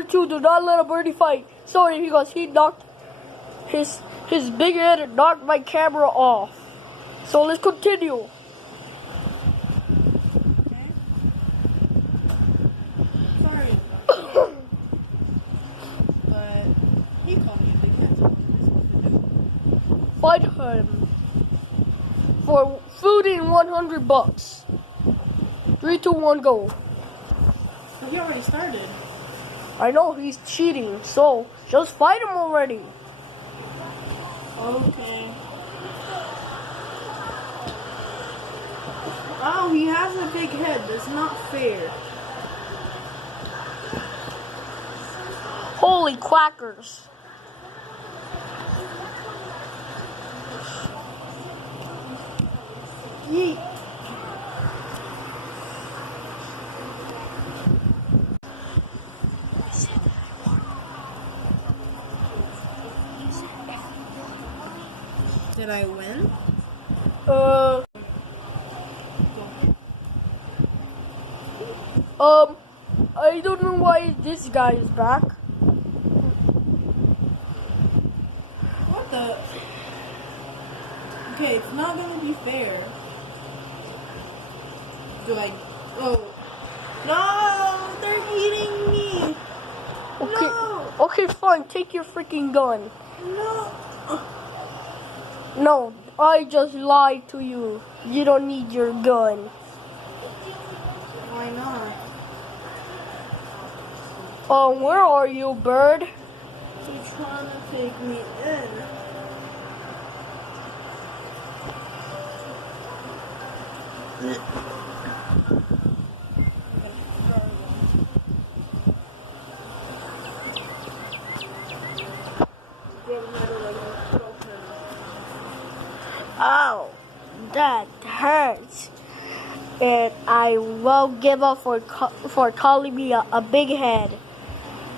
Number 2, do not let a birdie fight. Sorry, because he knocked his big head and knocked my camera off. So let's continue. Okay. Sorry about that. But he called me a big head, so what am I supposed to do? Fight him for food and $100. 3, 2, 1, go. But he already started. I know he's cheating, so just fight him already. Okay. Oh, he has a big head. That's not fair. Holy quackers. Yeet. Did I win? I don't know why this guy is back. What the? Okay, it's not gonna be fair. Do I? Oh. No! They're eating me! Okay, No! okay, fine, take your freaking gun. No! No, I just lied to you. You don't need your gun. Why not? Where are you, bird? They're trying to take me in. Ow, that hurts. And I will give up for calling me a big head.